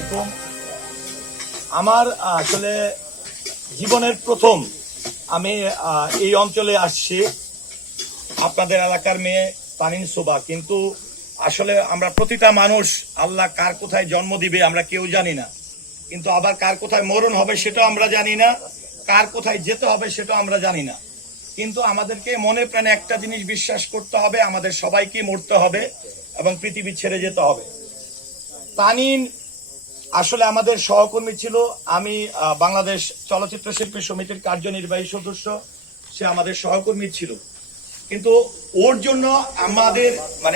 আলাইকুম। আমার আসলে জীবনের প্রথম আমি এই অঞ্চলে আসছি। আপনাদের এলাকার মেয়ে তানিন সুবা, কিন্তু আসলে আমরা প্রতিটা মানুষ আল্লাহ কার কোথায় জন্ম দিবে আমরা কেউ জানি না, কিন্তু আবার কার কোথায় মরণ হবে সেটাও আমরা জানি না, কার কোথায় যেতে হবে সেটাও আমরা জানি না। কিন্তু আমাদেরকে মনে প্রাণে একটা জিনিস বিশ্বাস করতে হবে, আমাদের সবাইকে মরতে হবে এবং পৃথিবী ছেড়ে যেতে হবে। তানিন আসলে আমাদের সহকর্মী ছিল। আমি বাংলাদেশ চলচ্চিত্র শিল্পী সমিতির কার্যনির্বাহী সদস্য, সে আমাদের সহকর্মী ছিল। কিন্তু ওর জন্য আমাদের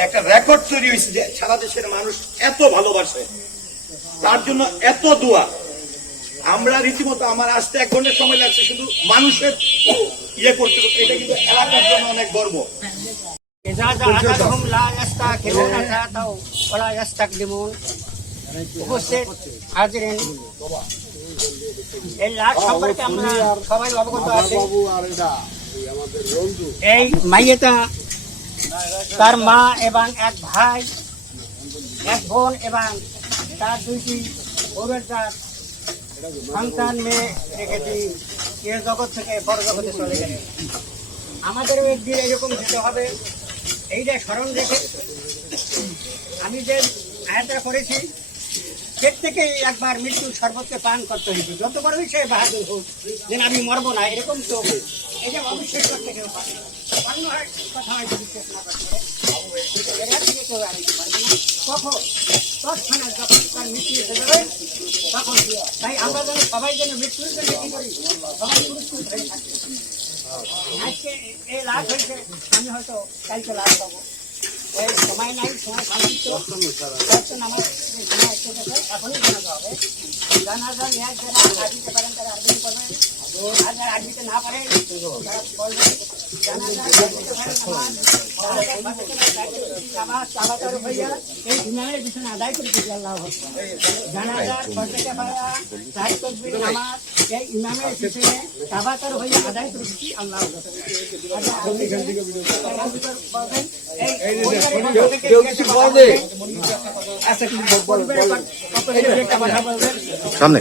একটা রেকর্ড তৈরি হয়েছে যে সারা দেশের মানুষ এত ভালোবাসে, তার জন্য এত দোয়া। আমরা রীতিমতো আমার আসতে 1 ঘন্টা সময় লাগছে শুধু মানুষের ইয়ে করতে করতে। এটা কিন্তু এলাকার জন্য অনেক গর্ব। উপস্থিত হাজিরিন, এই লাশ সম্পর্কে আমরা সবাই অবগত আছি। এই মাইয়েটা তার মা এবং এক ভাই, এক বোন এবং তার 2টি বউয়ের জাত সন্তান মেয়ে রেখেছি। এ জগৎ থেকে বড় জগতে চলে গেলে আমাদেরও একদিন এরকম যেতে হবে। এইটা স্মরণ রেখে আমি যে আয়াতটা করেছি, প্রত্যেকেই একবার মৃত্যুর শরবতকে পান করতে হয়েছে, যত বড় সে বাহাদুর হোক, যেন আমি মরবো না এরকম তো এটা অবিশ্বাস করতে কেউ পারে। অন্য কথা হয়তো বিশ্বাস না করতে কেউ আনতে পারবে না। তখন তৎক্ষণাৎ যখন তার মৃত্যু এসে যাবে তখন, তাই আমরা যেন সবাই যেন মৃত্যুর জন্য কি করি, সবাই পুরস্কৃত হয়ে থাকি। আজকে এই লাশ হয়েছে, আমি হয়তো কালকে লাশ পাবো। এই সময় নাই, সময় সংক্ষিপ্ত। নামাজ এখনই জানাতে হবে। জানাজার এক যারা আরবিতে পারেন তারা আরবি করবেন, আর যারা আরবিতে না পারেন তারা বলবেন। এই ইমামের পিছনে আদায় করে দিচ্ছি আল্লাহ। জানাজার নামাজ এই ইমামের পিছনে তাবাতার হইয়া আদায় করে দিচ্ছি আল্লাহ। সামনে